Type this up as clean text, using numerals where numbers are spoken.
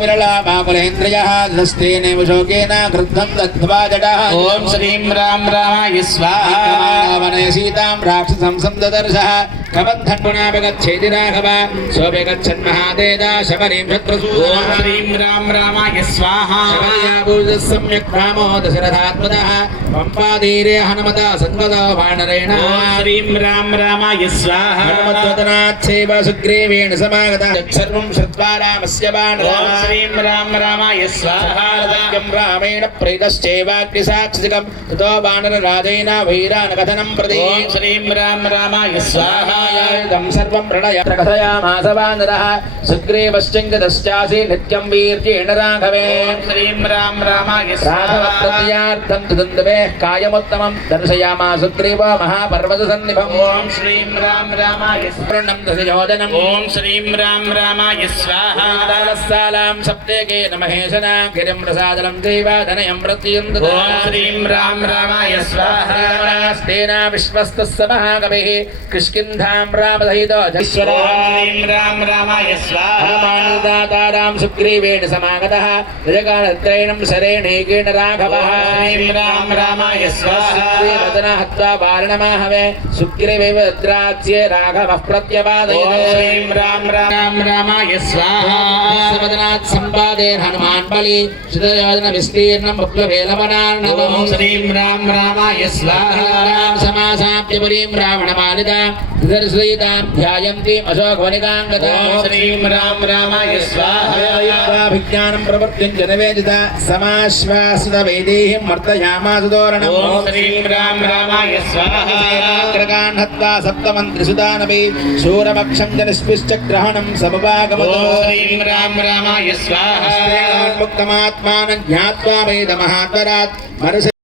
विरला माकुलेन्द्रियः दस्तेनेव शोकेन कृद्धं दग्ध्वा जडः ओम श्रीं राम रामाय स्वाहा वने सीतां राक्षसं संददर्शः कबद्धन्पुनाभिगच्छेति राघव सोऽभिगच्छन्महातेजा शबरीं शत्रुसूदनः ओम श्रीं राम रामाय स्वाहा शबर्याभूतः सम्यक् रामो दशरथात्मजः पंपातीरे हनुमता सन्वतो वानरेण ओम श्रीं राम रामाय स्वाहा हनुमद्वदनाच्छैव सुग्रीवेण समागतः सर्वं श्रुत्वा रामस्य वानरः ओम श्रीं राम रामाय स्वाहा सत्यं रामेण प्रीतश्चैवाग्निसाक्षिकं ततो वानरराजेन वीरानकथनं प्रति ओम श्रीं राम रामाय स्वाहा इदं सर्वं प्रणय कथयामास वानरः सुग्रीवश्चिङ्गतश्चासि नित्यं वीर्येण राघवे ओम श्रीं राम रामाय स्वाहा राघवप्रत्यार्थं दुदुन्दुभेः कायमुत्तमं दर्शयामास सुग्रीवो महापर्वतसन्निभम् ओम श्रीं राम रामाय पूर्णं दशयोजनम् ओम श्रीं राम रामाय स्वाहा सालां सप्तेकेन महेशनां गिरिं प्रसादनं देवाधनयं प्रत्यं ओम श्रीं राम रामाय स्वाहा तेन विश्वस्तस्य महाकविः किष्किन्धां रामदहितो जश्वरः ओम श्रीं राम रामाय स्वाहा हनुमानदातारां सुग्रीवेण समागतः रजगाणत्रयणं शरेणैकेन राघवः श्रीं राम रामाय स्वाहा सुग्रीवदन हत्वा वारणमाहवे सुग्रीवेव द्राच्ये राघवः प्रत्यपादयत् ओम श्रीं राम रामाय स्वाहा वदनात् सम्पादे हनुमान् बलि श्रुतयोजन विस्तीर्णं मुक्तवेलवनार्णवम् ओम श्रीं राम रामाय स्वाहा समासाप्य पुरीं रावणमालितां दर्शयितां ध्यायन्तीम् अशोकवनिकाङ्गताम् ओम श्रीं राम रामाय स्वाहा विज्ञानं प्रवर्त्यञ्च निवेदिता समाश्वासितवैदेहीं मर्दयामास तोरणम् ओम श्रीं राम रामाय स्वाहा ग्रगान् हत्वा सप्तमन्त्रिसुतानपि शूरपक्षं च निष्पिश्चग्रहणं समुपागमतो ओम श्रीं राम रामाय स्वाहा मुक्तमात्मानं ज्ञात्वा वेदमहात्वरात्